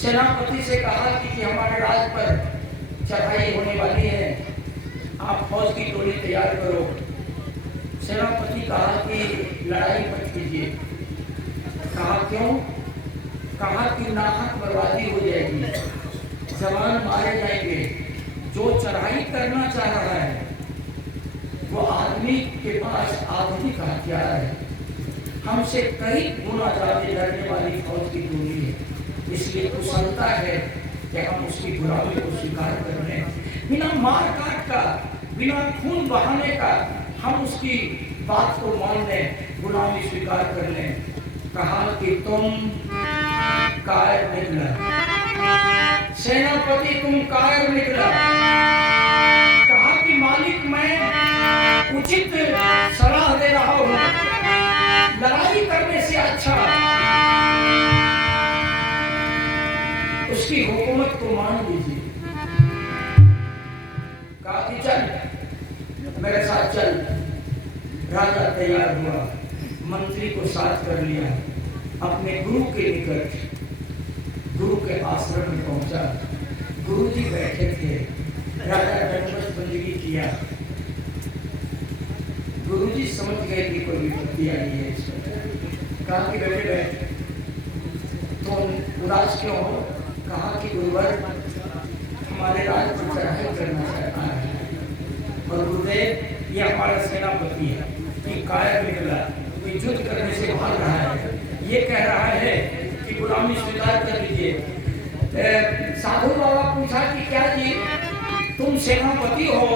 सेनापति से कहा कि हमारे राज पर चढ़ाई होने वाली है, आप फौज की टोली तैयार करो। सेनापति कहा कि लड़ाई मत कीजिए। कहा क्यों? कहा कि नाहक बर्बादी हो जाएगी, जवान मारे जाएंगे। जो चढ़ाई करना चाह रहा है वो आदमी के पास आधुनिक हथियार है, हमसे कई गुना ज्यादा लड़ने वाली फौज की टोली है, इसलिए कुशलता है कि हम उसकी गुलामी को स्वीकार कर लें। बिना मार काट का, बिना खून बहाने का हम उसकी बात को मान लें, गुलामी स्वीकार कर लें। कहा कि तुम कायर निकला, सेनापति तुम कायर निकला। कहा कि मालिक मैं उचित सलाह दे रहा हूं, लड़ाई करने से अच्छा उसकी हुकूमत को मान लीजिए। कहा कि चल मेरे साथ चल। राजा तैयार हुआ, मंत्री को साथ कर लिया, अपने गुरु के निकट, गुरु के आश्रम में पहुंचा। गुरु जी बैठे थे, राजा दंडवत बंदगी किया। गुरु जी समझ गए कि कोई विपत्ति आई है इसमें। कहा कि बेटे बैठ, तुम उदास क्यों हो? कहा कि गुरुवर हमारे राज पर चढ़ाई करना चाहता है और गुरुदेव ये हमारा सेनापति है, ये कायर निकला, ये युद्ध करने से भाग रहा है, ये कह रहा है कि गुलामी स्वीकार कर लीजिए। साधु बाबा पूछा कि क्या जी तुम सेनापति हो,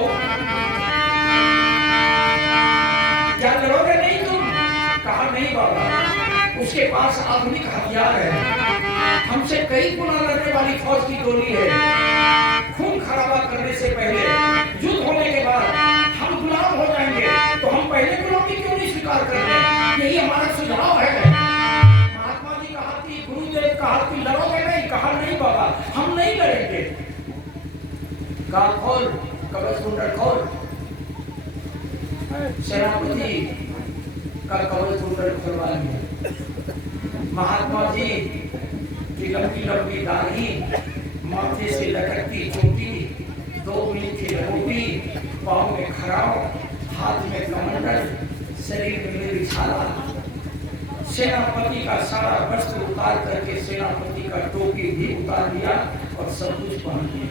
क्या लड़ोगे नहीं तुम? कहा नहीं बाबा, उसके पास आधुनिक हथियार है, हमसे कई गुना लड़ने वाली फौज की टोली है। खून खराबा करने से पहले, युद्ध होने के बाद हम गुलाम हो जाएंगे, तो हम पहले गुलामी क्यों नहीं स्वीकार कर रहे? यही हमारा सुझाव है। महात्मा जी कहा कि गुरुदेव कहा कि लड़ोगे नहीं? कहा नहीं बाबा, हम नहीं लड़ेंगे। कहा खोल कवच कुंडल खोल। सेनापति का कवच कुंडल खुलवा लिया। महात्मा जी की लंबी लंबी दाढ़ी, माथे से लटकती चोटी, 2 मील की रोटी, पाँव में खराव, हाथ में कमंडल, शरीर में मेरी छाला। सेनापति का सारा वस्त्र उतार करके सेनापति का टोपी भी उतार लिया और सब कुछ पहन लिया।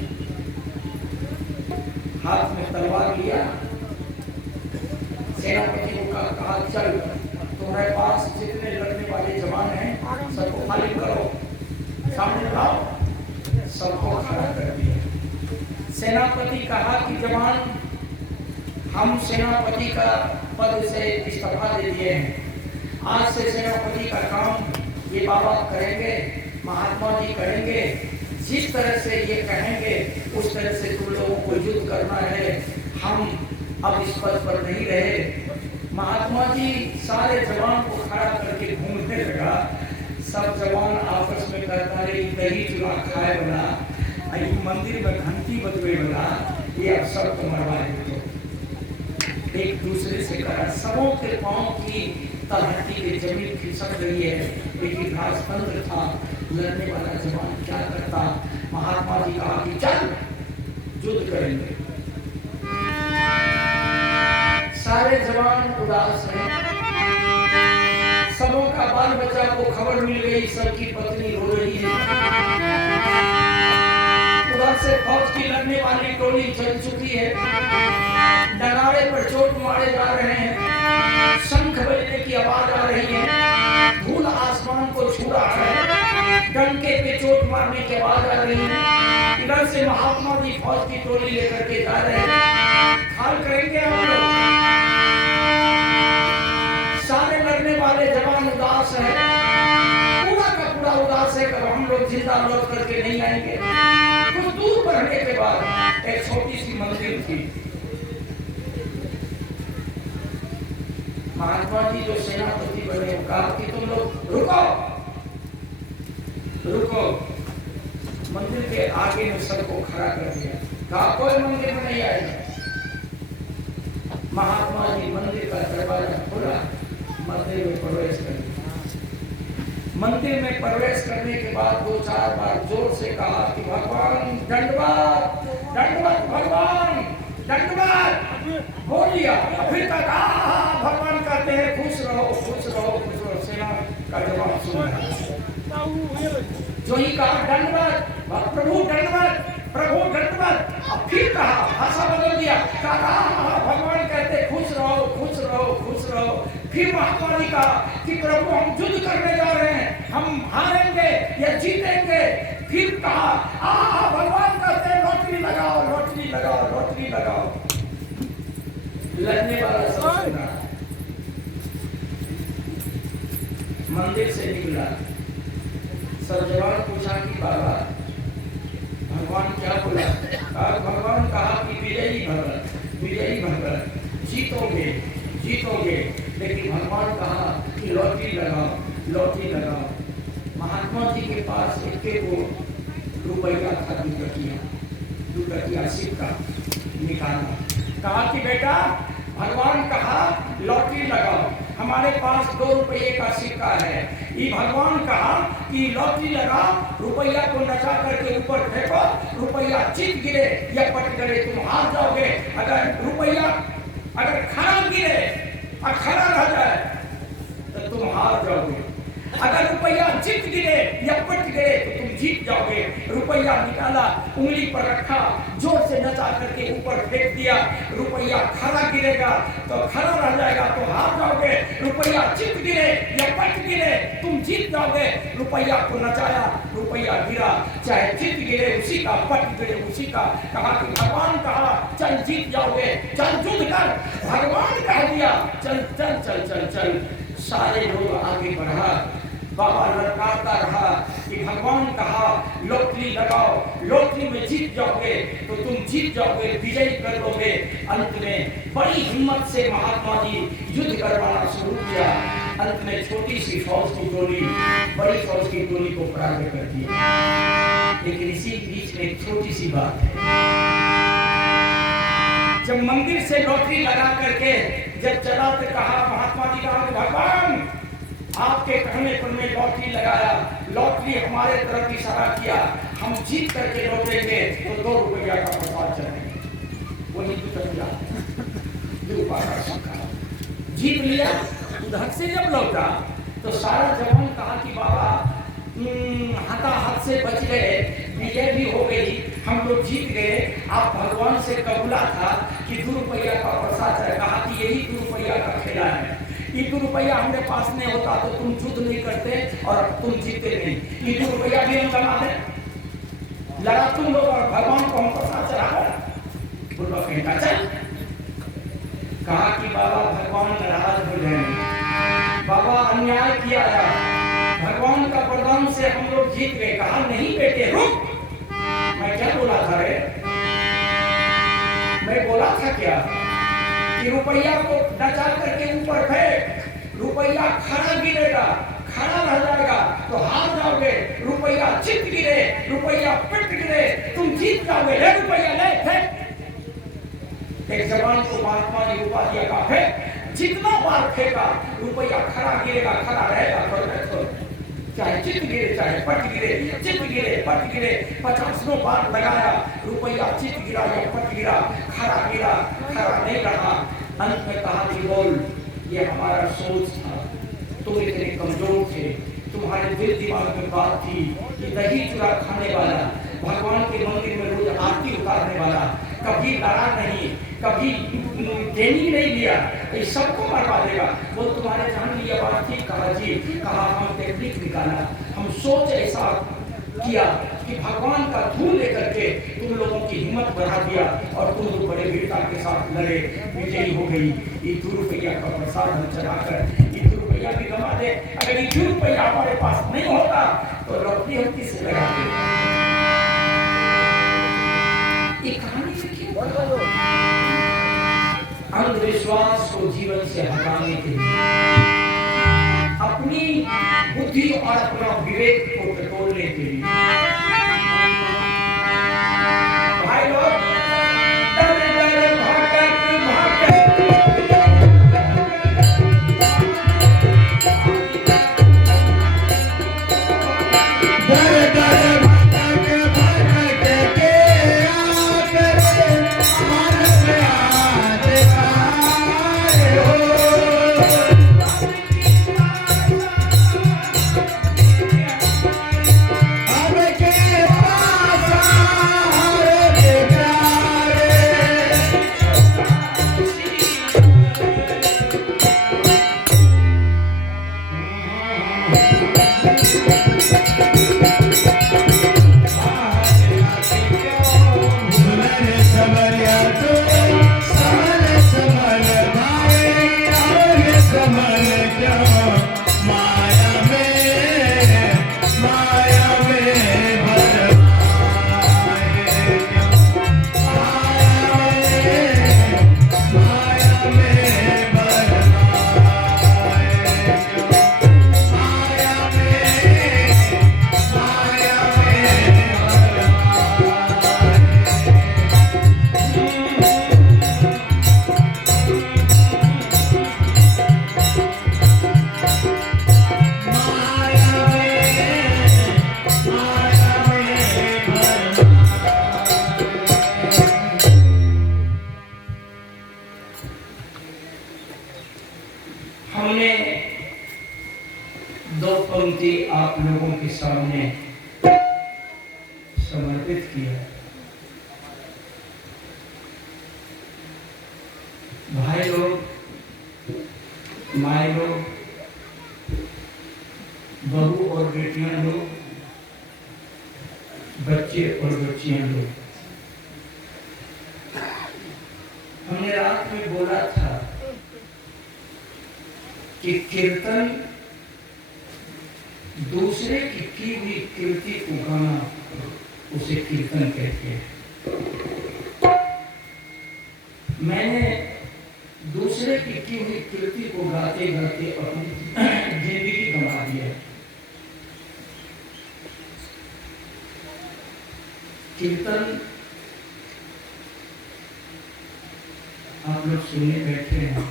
हाथ में तलवार लिया। सेनापति को कहा चल तुम्हारे पास जितने लड़ने वाले जवान हैं सबको खाली करो, सामने लाओ। सबको खड़ा कर दिया। सेनापति कहा कि जवान हम सेनापति का पद से इस्तीफा दे दिए हैं, आज से सेनापति का काम ये बाबा करेंगे, महात्मा जी करेंगे। जिस तरह से ये कहेंगे उस तरह से तुम लोगों को युद्ध करना है, हम अब इस पद पर नहीं रहे। महात्मा जी सारे जवान को खड़ा करके घूमने लगा। सब जवान आपस में कहता है दही चूड़ा खाए वाला, मंदिर में घंटी बजवे वाला, ये अब सबको मरवा दो। एक दूसरे से कहा, सबों के पांव की तलहटी की जमीन खिसक रही है। एक राजतंत्र था, लड़ने वाला जवान क्या करता? महात्मा जी कहा कि चल युद्ध करेंगे। सारे जवान उदास हैं, सबों का बाल बच्चा को खबर मिल गई, सबकी पत्नी रो रही है। उधर से फौज की लड़ने वाली टोली चल चुकी है, डगाड़े पर चोट मारे जा रहे हैं, शंख बजने की आवाज आ रही है, धूल आसमान को छू रहा है, डंके पे चोट मारने की आवाज आ रही है। इधर से महात्मा जी फौज की टोली लेकर के जा रहे हैं। हाल करेंगे हम लोग। सारे लड़ने वाले जवान उदास है, पूरा का पूरा उदास है कि हम लोग जिंदा लौट करके नहीं आएंगे। कुछ दूर बढ़ने के बाद एक छोटी सी मंदिर थी। महात्मा जी जो सेनापति बने कहा कि तुम लोग रुको रुको। मंदिर के आगे में सबको खड़ा कर दिया, कहा कोई मंदिर में नहीं आएगा। महात्मा जी मंदिर का दरवाजा खोला, मंदिर में प्रवेश कर दिया। मंदिर में प्रवेश करने के बाद 2-4 बार जोर से कहा कि भगवान दंडवत दंडवत, भगवान दंडवत बोल लिया। फिर कहा भगवान कहते हैं खुश रहो खुश रहो खुश रहो। सेना का जवाब सुना, जो ही कहा दंडवत प्रभु दंडवत प्रभु दंडवत, अब फिर कहा भाषा बदल दिया, कहा भगवान कहते खुश रहो खुश रहो खुश रहो। फिर महात्मा जी कहा कि प्रभु हम युद्ध करने जा रहे हैं, हम हारेंगे या जीतेंगे। फिर कहा भगवान कहते लॉटरी लगाओ लॉटरी लगाओ लॉटरी लगाओ। लड़ने वाला सब मंदिर से निकला, सब जवान पूछा कि बाबा भगवान क्या बोला? भगवान कहा कि विजयी भगत जीतोगे जीतोगे। लेकिन भगवान कहा कि लॉटरी लगाओ लॉटरी लगाओ। महात्मा जी के पास एक रुपया था, 2 टकिया सिक्का निकाला, कहा कि बेटा भगवान कहा लॉटरी लगाओ, हमारे पास 2 रुपये का सिक्का है। ये भगवान कहा कि लॉटरी लगाओ, रुपया को नचा करके ऊपर फेंको, रुपया चित गिरे या पट गिरे तुम हार जाओगे। अगर रुपया अगर खड़ा गिरे और खड़ा रह जाए तो तुम हार जाओगे। अगर रुपया जीत गिरे या पट गए तो तुम जीत जाओगे। रुपया निकाला, उंगली पर रखा, जोर से नचा करके ऊपर फेंक दिया। रुपया खड़ा गिरेगा तो खड़ा रह जाएगा तो हार जाओगे। रुपया जीत गिरे या पट गिरे तुम जीत जाओगे। रुपया को नचाया, रुपया गिरा, चाहे जीत गिरे उसी का, पट गिरे उसी का। कहा कि भगवान कहा चल जीत जाओगे, चल युद्ध कर। भगवान कह दिया चल चल चल चल चल। सारे लोग आगे बढ़ा, बाबा लड़काता रहा कि भगवान कहा लॉटरी लगाओ, लॉटरी में जीत जाओगे तो तुम जीत जाओगे, विजय कर लोगे। अंत में बड़ी हिम्मत से महात्मा जी युद्ध करवाना शुरू किया। अंत में छोटी सी फौज की टोली बड़ी फौज की टोली को पराजित कर दिया। लेकिन इसी बीच में एक छोटी सी बात है, जब मंदिर से लॉटरी लगा करके जब चला तो कहा महात्मा जी कहा भगवान आपके कहने पर मैं लॉटरी लगाया, लॉटरी हमारे तरफ इशारा किया, हम जीत करके लौटेंगे तो 2 रुपया का प्रसाद चढ़ेंगे। वही जीत लिया। उधर से जब लौटा तो सारा जवान कहा कि बाबा हाथ से बच गए, विजय भी हो गई, हम लोग जीत गए। आप भगवान से कबूला था कि 2 रुपया का प्रसाद है। कहा कि यही 2 रुपया का खेला है, ये 2 रुपया हमारे पास नहीं होता तो तुम युद्ध नहीं करते और तुम जीते नहीं। ये 2 रुपया भी हम कमा दें, लड़ा तुम लोग और भगवान को हम प्रसाद चढ़ाओ। बोलो कहना चल। कहा कि बाबा भगवान नाराज हो जाएंगे, बाबा अन्याय किया है, भगवान का वरदान से हम लोग जीत गए। कहा नहीं बेटे रुक, मैं क्या बोला था रे? मैं बोला था क्या कि रुपया को नचा करके ऊपर फेंक, रुपया खड़ा गिरेगा, खड़ा रह जाएगा तो हार जाओगे। रुपया चित गिरे, रुपया पिट गिरे तुम जीत जाओगे। ले रुपया ले फेंक। एक जवान को महात्मा जी रुपया दिया का फेंक, जितना बार फेंका रुपया खड़ा गिरेगा, खड़ा रहेगा। चाहे चित गिरे चाहे पट गिरे, चित गिरे पट गिरे, 50 बार लगाया, रुपया चित गिरा या पट गिरा, खड़ा नहीं रहा। अंत में कहा कि बोल ये हमारा सोच था, तुम इतने कमजोर थे, तुम्हारे दिल दिमाग में बात थी कि दही चूड़ा खाने वाला, भगवान के मंदिर में रोज आरती उतारने वाला, कभी लड़ा नहीं, कभी देनी नहीं लिया, ये सबको मरवा देगा। वो तुम्हारे जान लिया बात थी। कहा जी, कहा हम टेक्निक निकाला, हम सोच ऐसा किया कि भगवान का धूल लेकर के तुम लोगों की हिम्मत बढ़ा दिया और तुम लोग बड़े वीरता के साथ लड़े, विजयी हो गई। ये 2 रुपया का प्रसाद हम चढ़ाकर ये 2 रुपया भी गवा दे। अगर ये 2 रुपया हमारे पास नहीं होता तो लॉटरी हम किससे लगाते? ये कहानी से क्यों? अंधविश्वास को जीवन से हटाने के लिए, अपनी बुद्धि और अपना विवेक को टटोलने के लिए भाई लोग बच्चे और बच्चियां लोग, हमने रात में बोला था कि कीर्तन दूसरे की हुई कीर्ति को गाना, उसे कीर्तन कहते हैं। मैंने दूसरे की हुई कीर्ति को गाते गाते अपनी जिंदगी गंवा दी है। कीर्तन आप लोग सुनने बैठे हैं।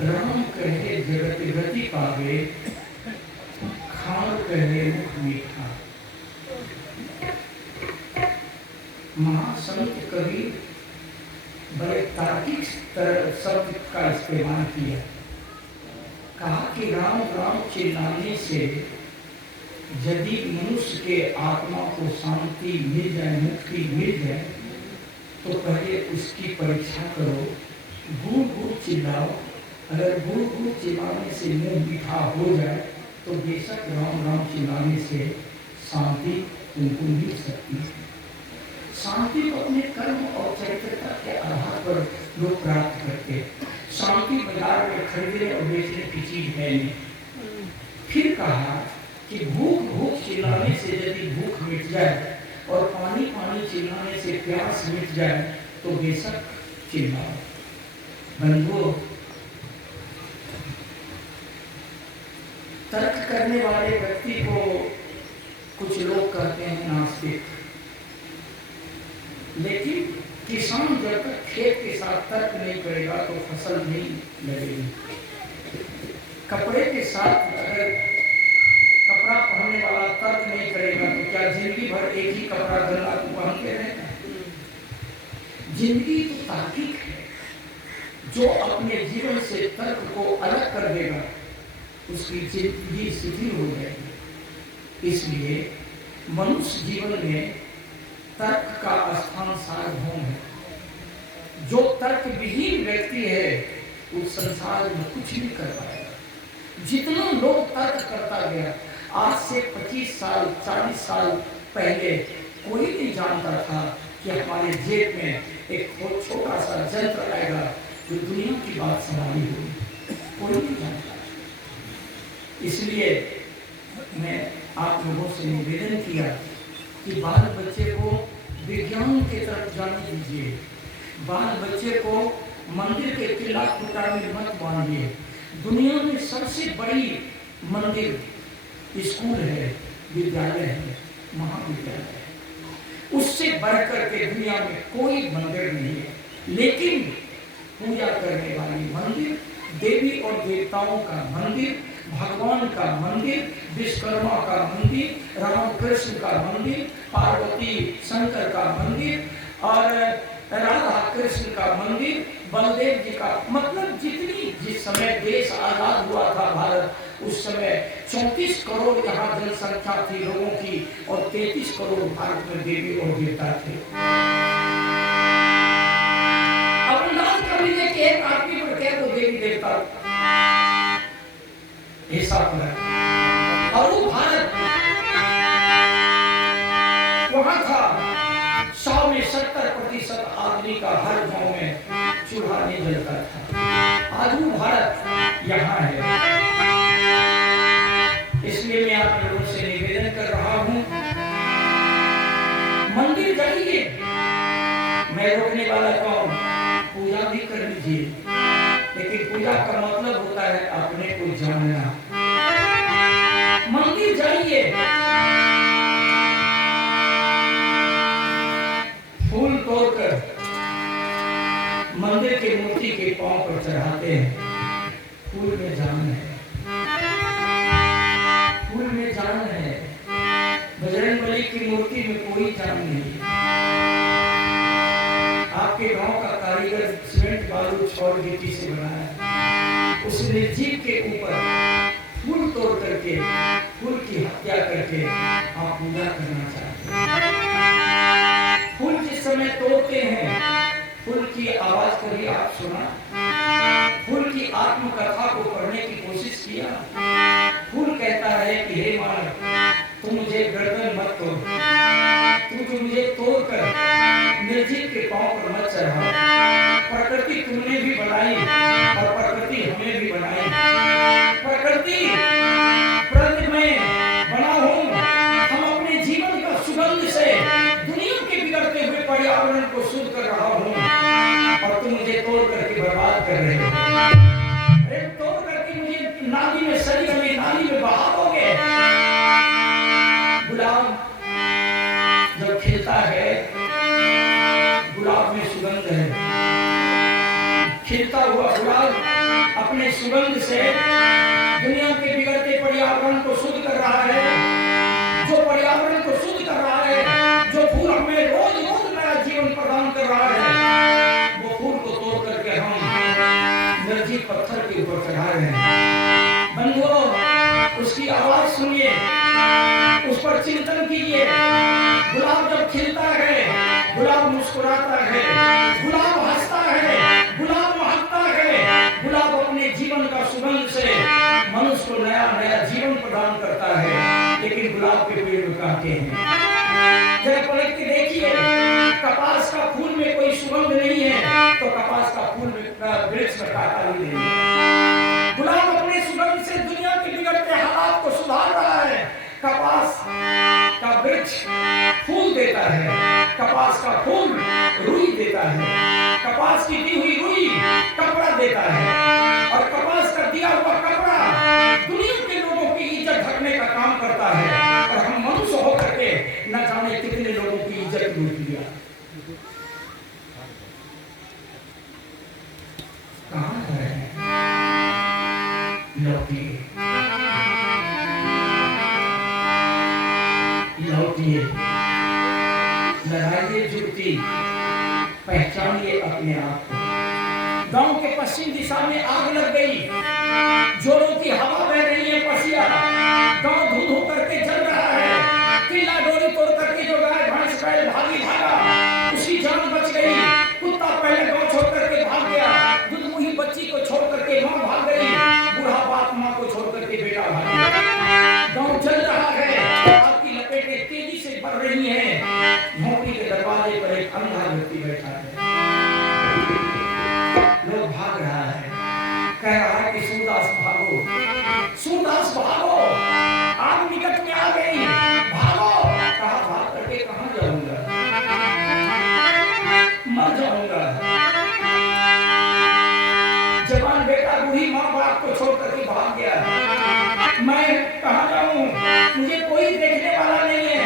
राम कहे जगत गति पावे, खान कहे मुख मीठा। महासंत कबीर बड़े तार्किक शब्द का इस्तेमाल किया। कहा कि राम राम चिल्लाने से यदि मनुष्य के आत्मा को शांति मिल जाए, मुक्ति मिल जाए, तो पहले उसकी परीक्षा करो, गुड़ गुड़ चिल्लाओ। अगर गुड़ गुड़ चिल्लाने से मुंह मीठा हो जाए तो बेशक राम राम चिल्लाने से शांति तुमको मिल सकती है। शांति को अपने कर्म और चरित्रता के आधार पर लोग प्राप्त करते हैं। शांति बाजार में खरीदने और बेचने की चीज है नहीं। फिर कहा कि भूख भूख चिल्लाने से यदि भूख मिट जाए और पानी पानी चिल्लाने से प्यास मिट जाए तो बेशक चिल्लाओ। बंधुओं, तर्क करने वाले व्यक्ति को कुछ लोग कहते हैं नास्तिक, लेकिन किसान जब तक खेत के साथ तर्क नहीं करेगा तो फसल नहीं लगेगी। कपड़े के साथ अगर कपड़ा पहनने वाला तर्क नहीं करेगा तो क्या जिंदगी भर एक ही कपड़ा गंदा पहनते रहेगा? जिंदगी तो तार्किक है। जो अपने जीवन से तर्क को अलग कर देगा उसकी जिंदगी शिथिल हो जाएगी। इसलिए मनुष्य जीवन में तर्क का स्थान सार्वभौम है। जो तर्क विहीन व्यक्ति है उस संसार में कुछ नहीं कर पाएगा। जितना लोग तर्क करता गया, आज से 25 साल 40 साल पहले कोई नहीं जानता था कि हमारे जेब में एक छोटा सा यंत्र आएगा जो दुनिया की बात संभाली होगी। कोई नहीं जानता। इसलिए मैं आप लोगों से निवेदन किया कि बाल बच्चे को विज्ञान की तरफ जाने दीजिए। बाल बच्चे को मंदिर के किला खुटा में मत बांधिए। दुनिया में सबसे बड़ी मंदिर स्कूल है, विद्यालय है, महाविद्यालय है। उससे बढ़कर के दुनिया में कोई मंदिर नहीं है। लेकिन पूजा करने वाली मंदिर, देवी और देवताओं का मंदिर, भगवान का मंदिर, विश्वकर्मा का मंदिर, राम कृष्ण का मंदिर, पार्वती शंकर का मंदिर और राधा कृष्ण का मंदिर, बलदेव जी का, मतलब जिस समय देश आजाद हुआ था भारत, उस समय 34 करोड़ यहाँ जनसंख्या थी लोगों की और 33 करोड़ भारत में देवी और देवता थे। अब अंदाज कर लीजिए कि एक आदमी पर क्या को देवी देवता ऐसा फर्क। और वो भारत वहां था 100 में 70% आदमी का हर गांव में चूल्हा नहीं जलता था। आज वो भारत यहाँ है। इसलिए मैं आप लोगों से निवेदन कर रहा हूँ, मंदिर जाइए। मैं रोकने वाला कौन? पूजा भी कर लीजिए, लेकिन पूजा का मतलब होता है अपने को जानना। मंदिर जाइए, फूल तोड़कर मंदिर के मूर्ति के पांव पर चढ़ाते हैं। फूल में जान है, फूल में जान है। बजरंगबली की मूर्ति में कोई जान नहीं। आपके गांव का कारीगर सीमेंट बालू छौर गिट्टी से बनाया, उस निर्जीव के ऊपर फूल तोड़ करके, फूल की हत्या करके आप पूजा करना चाहते हैं। फूल जिस समय तोड़ते हैं, फूल की आवाज कभी आप सुना? फूल की आत्मकथा को पढ़ने की कोशिश किया? फूल कहता है कि हे मानव, तुम मुझे गर्दन सुगंध से दुनिया के बिगड़ते पर्यावरण को शुद्ध कर रहा है। जो पर्यावरण को शुद्ध कर रहा है, जो फूल हमें रोज रोज नया जीवन प्रदान कर रहा है, वो फूल को तोड़ करके हम निर्जीव पत्थर के ऊपर चढ़ा रहे हैं। बंधुओं, उसकी आवाज सुनिए, उस पर चिंतन कीजिए। गुलाब जब खिलता है, गुलाब मुस्कुराता है, गुलाब हंसता है, गुलाब महकता है, गुलाब अपने जीवन का सुगंध से मनुष्य को नया नया जीवन प्रदान करता है। लेकिन गुलाब के पेड़ काटे हैं। जरा पलट के देखिए, कपास का फूल में कोई सुगंध नहीं है तो कपास का फूल में वृक्ष में काटा ही नहीं है। गुलाब अपने सुगंध से दुनिया के बिगड़ते हालात को सुधार रहा है। कपास का वृक्ष फूल देता है, कपास का फूल रुई देता है, कपास की दी हुई रुई कपड़ा देता है, और कपास का दिया हुआ कपड़ा दुनिया के लोगों की इज्जत ढकने का काम करता है। और हम मनुष्य होकर के न जाने कितने लोगों की इज्जत लूट लिया। कहां है? लौटिए, लौटिए, लगाइए जुगती, पहचानिए अपने आप को। गांव के पश्चिम दिशा में आग लग गई, जोरों की हवा बह रही है, पसिया गांव धू धू करके जल रहा है। किला डोरी तोड़ करके जो गाय भैंस बैल भागी भागा, उसकी जान बच गई। कुत्ता पहले गांव छोड़ करके भाग गया, दूध मुही बच्ची को छोड़ करके मां भाग गई, बूढ़ा बाप मां को छोड़ करके बेटा भाग गया। गांव जल रहा है, आपकी लपेटें तेजी से बढ़ रही हैं। झोंपड़ी के दरवाजे पर एक अंधा व्यक्ति बैठा है, लोग भाग रहा है, कह रहा है कि सूरदास भागो, सूरदास भागो, आग निकट में आ गई, भागो। कहा भाग करके कहां जाऊंगा, मर जाऊंगा। जवान बेटा बूढ़ी माँ बाप को छोड़ करके भाग गया, मैं कहां जाऊं, मुझे कोई देखने वाला नहीं है।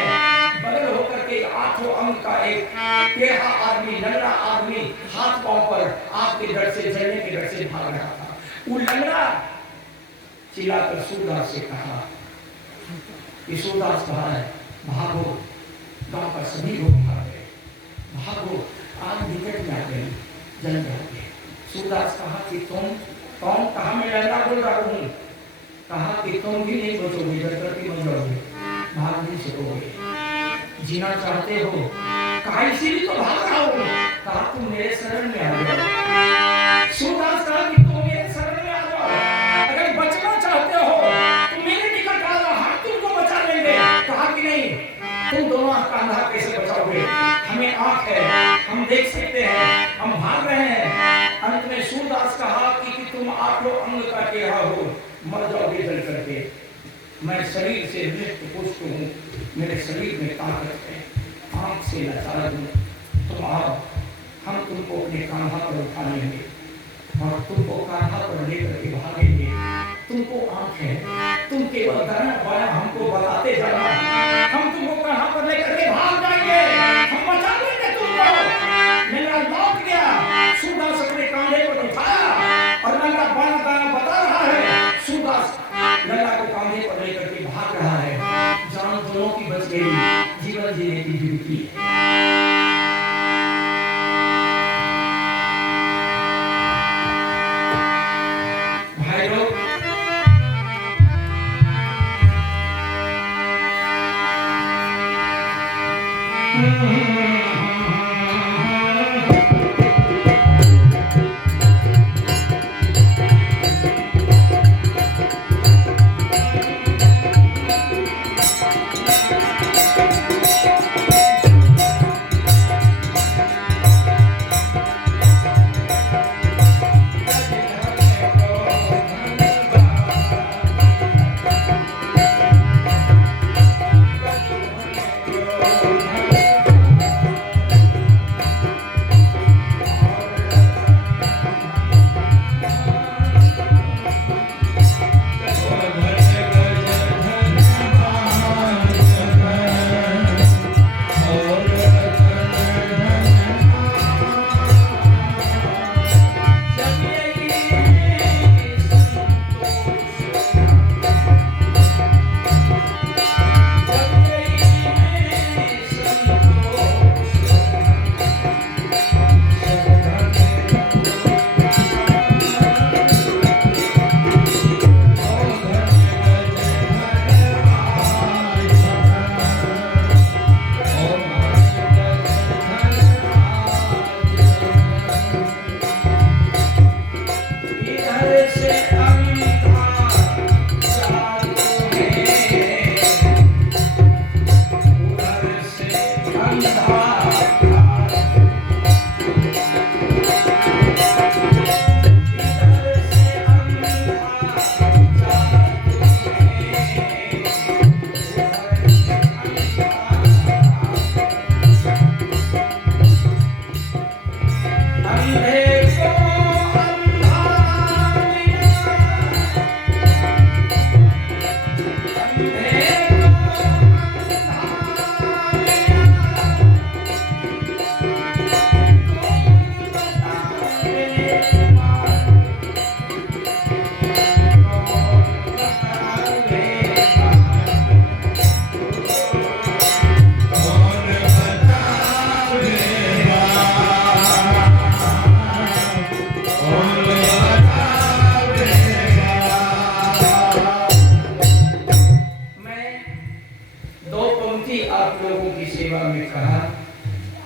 बगल होकर के 8 अंक का एक टेढ़ा आदमी, लंगड़ा आदमी हाथ पांव पर आग के डर से, जलने के डर से भाग रहा था। वो लंगड़ा चिल्लाकर सूरदास से कहा कि सूरदास कहा है, भागो। गांव का सभी लोग भाग गए, भागो, आग निकट में आ गई, जल जाओगे। सूरदास कहा कि तुम कौन? कहा मैं लंगड़ा बोल रहा हूँ। कहा कि तुम भी नहीं बचोगे, जल करके मर जाओगे, भाग नहीं सकोगे। जीना चाहते हो? कहा इसीलिए तो भाग रहा हूँ। कहा तुम मेरे शरण में आ जाओ। सूरदास कहा कि तुम मेरे शरण में आ जाओ, अगर बचना चाहते हो तो मेरे निकट आ जाओ, हम तुमको बचा लेंगे। कहा कि नहीं, तुम दोनों का अंधा कैसे बचाओगे, हमें आंख है, हम देख सकते हैं, हम भाग रहे हैं। अंत में सूरदास कहा कि तुम 8 अंग का टेढ़ा हो, मर जाओगे जल करके। मैं शरीर से हृष्ट पुष्ट हूँ, मेरे शरीर में ताकत है, आंख से लाचार हूँ। तुम आओ, हम तुमको अपने कान्हा पर उठा लेंगे और तुमको कान्हा पर लेकर के भागेंगे। तुमको आंख है, तुम केवल दाना बाया हमको बताते जाना, हम तुमको कान्हा पर लेकर के भाग जाएंगे, हम बचा लेंगे तुमको। लंगड़ा लौट गया, सूरदास अपने कांधे पर उठाया और लंगड़ा बाया दाना बता रहा है। सूरदास लंगड़ा को कांधे पर लेकर के भाग रहा है। जान दोनों की बच गई, जीवन जीने की जिंदगी है। भाई लोग,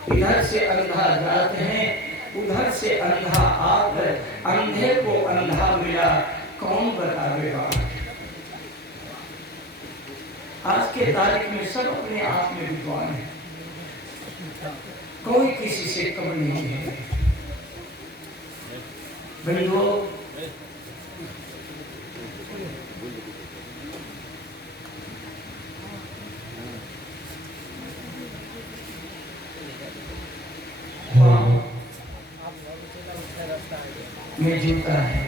इधर से अंधा जाते हैं, उधर से अंधा आकर अंधे को अंधा मिला, कौन बतावेगा। आज के तारीख में सब अपने आप में विद्वान है, कोई किसी से कम नहीं है। बंधुओं, में जूता है,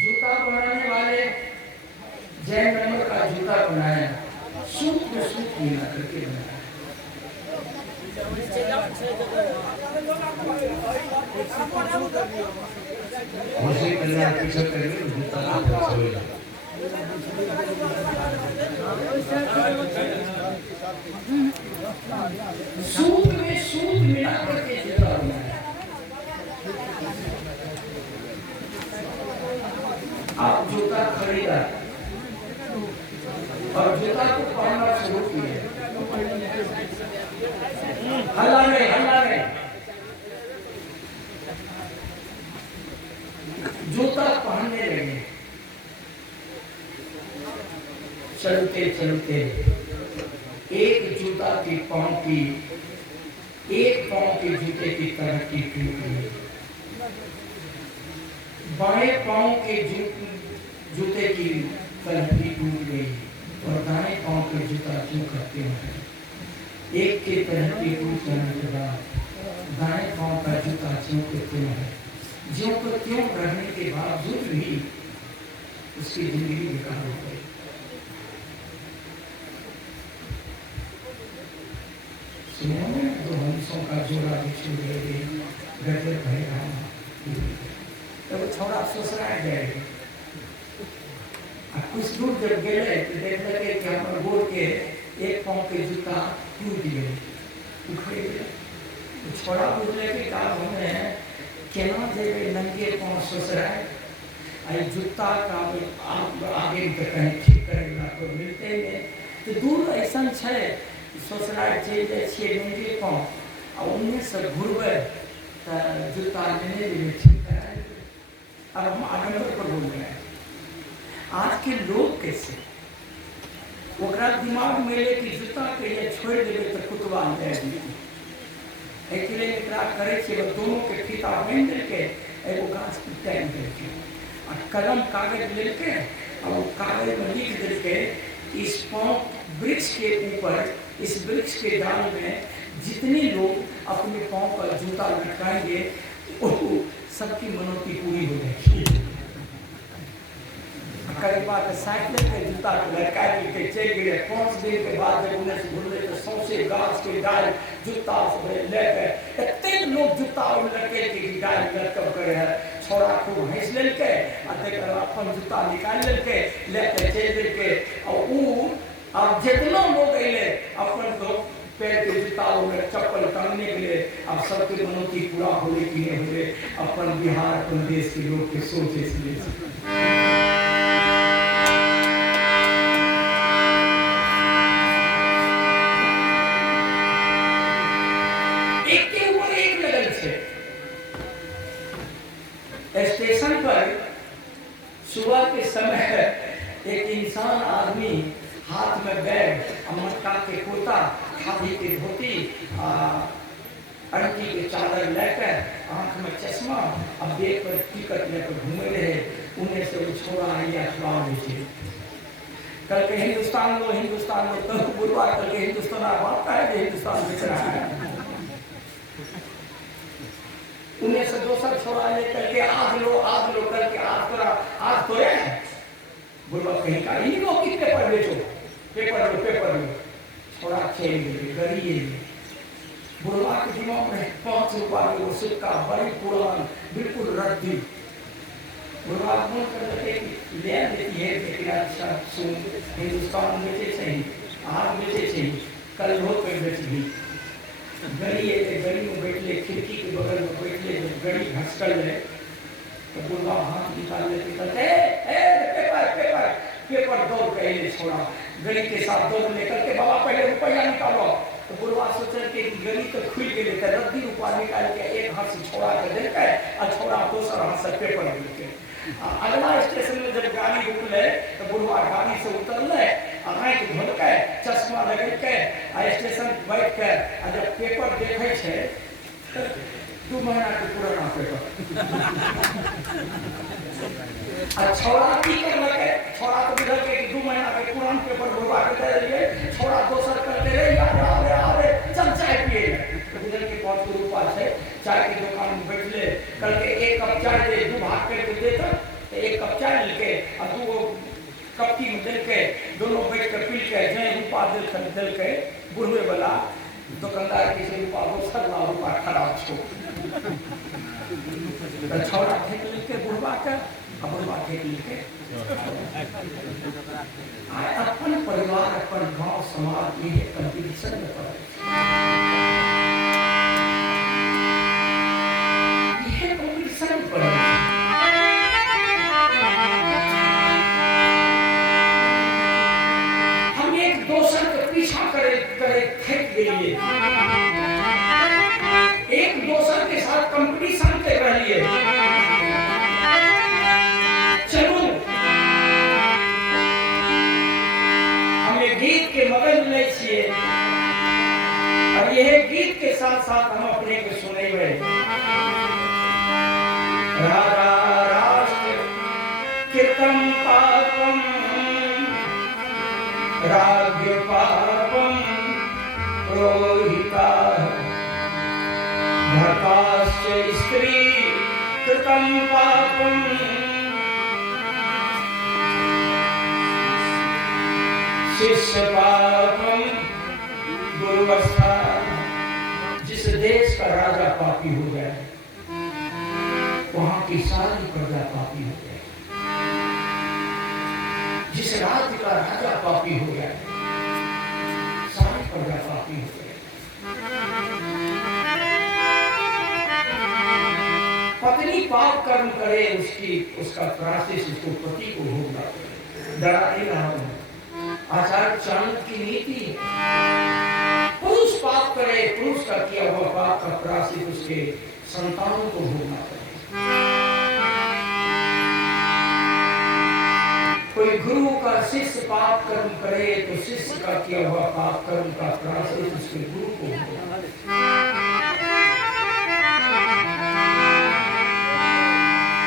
जूता बनाने वाले जैन नंबर का जूता बनाया, सूत में सूत मिला करके बनाया। उसी कल्याण पीछे करके जूता सूत में सूत मिला करके जूता बनाया। आप जूता खरीदा और जूता को पहनना शुरू किए, हल्ला नहीं, जूता पहनने लगे। चलते चलते एक जूता की पांव की, एक पांव के जूते की तरह की टूट गई, बाएं पांव के जूते की तरह की टूट गई और दाएं पांव के जूता क्यों करते हैं। एक के तरह की टूट जाने के बाद दाएं पांव का जूता क्यों करते हैं। ज्यों को त्यों रहने के बावजूद भी उसकी जिंदगी बेकार हो गई। दो हंसों का जोड़ा बिछू गए, गजर भय तो वो छोड़ा ससुराल गए। कुछ दूर जब गए तो देख लगे कि हम गोड़ के एक पांव के जूता टूट गए, उखड़ गए। छोड़ा बुझले के काम हमें केना जेबे नंगे पांव ससुराल, आई जूता का आगे कहीं ठीक करेगा तो मिलते हैं। तो दूर ऐसा है ससुराल चल जाए नंगे पांव और उन्हें से घूरबे तो जूता लेने लिए ठीक कराए। अब हम आडम्बर पर बोल रहे हैं। आज के लोग कैसे ओकरा दिमाग में ले कि जूता के लिए छोड़ देवे तो कुतवा जाएगी, एक लिए एकरा करे छे दोनों के फीता बांध के एगो गाछ के टाइम देके और कलम कागज लेके और कागज में लिख देके इस पांव वृक्ष के ऊपर, इस वृक्ष के डाल में जितने लोग अपने पांव पर जूता लटकाएंगे सबकी मनोती पूरी हो जाएगी। कई बार साइकिल के जूता लटका के चल गए। 5 दिन के बाद जब उन्हें घूमने तो सौंसे गाछ के डाल जूता लेके इतने लोग जूता लटके के डाल लटकब करे है। छोरा खूब हंस लेके अपन जूता निकाल लेके लेके चल देके और अब जितना लोग अले अपन तो पैर के जूता में चप्पल टांगने के लिए अब सबके मनोती पूरा होने की हुए अपन बिहार अपन देश के लोग के सोच इसलिए एक के ऊपर एक लगल छे। स्टेशन पर सुबह के समय एक इंसान आदमी हाथ में बैग टांग के कुर्ता, खादी के धोती, अड़की के चादर लेकर, आंख में चश्मा, अब बेग पर टिकट लेकर घूमे रहे। उन्हें से वो छोड़ा आइया छुड़ा दीजिए। कल के हिंदुस्तान लो तो बुधवार कल के हिंदुस्तान बात का है, हिंदुस्तान बेच रहा है। उन्हें से दोसर छोड़ा ले करके आज लो करके आज तो है बुढ़वा कहीं का ही लो कि पेपर बेचो, पेपर लो छोड़ा खेल गरीब बुढ़वा के दिमाग में 5 रुपया वो सिक्का बड़ी पुरान बिल्कुल रद्दी। बुढ़वा मन कर लेते ले देती है लेकिन अच्छा सुन हिंदुस्तान बेचे चाहिए, आज बेचे चाहिए, कल हो कर बेच दी। गली में बैठ ले, खिड़की के बगल में बैठ ले, गली घसकल ले तो बुढ़वा हाथ निकाल लेते कहते पेपर दौड़ के छोड़ा गली के साथ दौड़ लेकर के बाबा पहले रुपया निकालो। तो बुढ़वा सोचे कि गली तो खुल गई तो रद्दी रुपया निकाल के एक हाथ से छोड़ा के देते और छोड़ा दूसरा हाथ से पेपर लेके अगला स्टेशन में जब गाड़ी रुकले तो बुढ़वा गाड़ी से उतरले, आँख धोल के चश्मा लगे के स्टेशन बैठ के जब पेपर देखे छे 2 महीना के पुराना पेपर छोड़ा की कर लगे, छोड़ा तो बुझल के 2 महीना के पुरान पेपर बुढ़वा के दे दिए। छोड़ा दोसर करते रे यार चल चाय पिए तो बुझल के 5 रुपया छे, चाय की दुकान में बैठ ले कल के 1 कप चाय दे 2 भाग करके देता तो 1 कप चाय लेके और 2 कपटी में दे के दोनों बैठ के पी के जय रुपया दे के बुढ़वे वाला दुकानदार के रुपया वो सगला रुपया खराब छो तो छोड़ा ठेक लेके बुढ़वा के बुढ़वा ठेक लेके अपन परिवार अपन गांव समाज ये कंपटीशन में पड़े, ये कंपटीशन में पड़े। हम एक दूसरे के पीछा करे थक गए, एक दूसरे के साथ कंपटीशन कर रही है। चलो हमें गीत के मगन ले छिए और यह गीत के साथ साथ हम अपने को सुनेंगे। राजा राष्ट्र कृतं पापम राज्य पापम रोहिता भर्ताश्च स्त्री कृतं पापम शिष्य पापम दुर्वस्था। जिस देश का राजा पापी हो जाए वहां की सारी प्रजा पापी हो जाए, जिस राज्य का राजा पापी हो जाए सारी प्रजा पापी हो जाए। पत्नी पाप कर्म करे उसका प्रायश्चित उसको पति को भोगना पड़े। डरा नहीं रहा हूं, आचार्य चाणक्य की नीति पुरुष पाप करे, पुरुष का किया हुआ पाप का प्रायश्चित उसके संतानों को भोगना पड़े। कोई गुरु का शिष्य पाप कर्म करे तो शिष्य का किया हुआ पाप कर्म का प्रायश्चित उसके गुरु को भोगना पड़े।